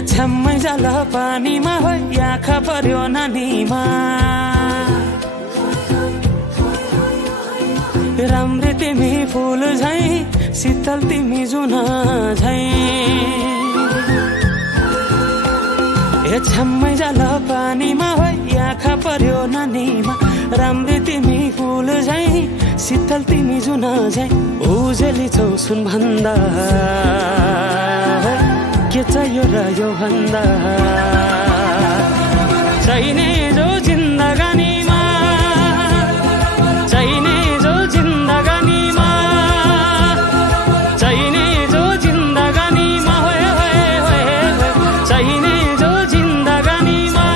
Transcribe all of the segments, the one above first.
छ्याम्मै जाल पानीमा हो आँखा पर्यो नानीमा राम्री तिमी फुल झै शीतल तिमी जुन झै छ्याम्मै जाल पानीमा हो आँखा पर्यो नानीमा राम्री तिमी फुल झै शीतल तिमी जुन झै उजेली छौ सुन भन्दा के चाहियो र यो भन्दा चाहिने जो जिन्दगानीमा चाहिने जो जिन्दगानीमा चाहिने जो जिन्दगानीमा चाहिने जो जिन्दगानीमा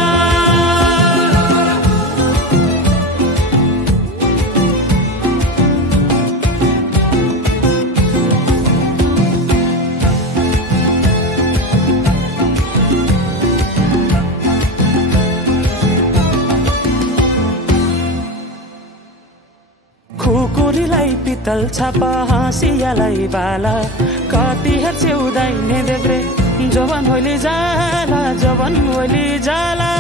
खुकुरीलाई पितल छापा हाँसियालाई बाला कति हेर्छे उदाइने देब्रे जवान होली जाला जवान होली जाला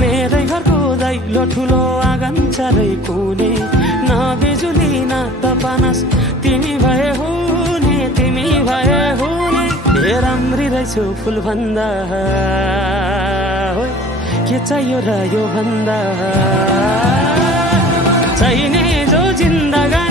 मेरै घरको दैलो ठुलो आँगन चारै कुने न बिजुली न त पानस तिमी भए हुने तिमी भए हुने ए राम्री रहेछौ फुल भन्दा के चाहियो र यो भन्दा चाहिने जो जिन्दगानी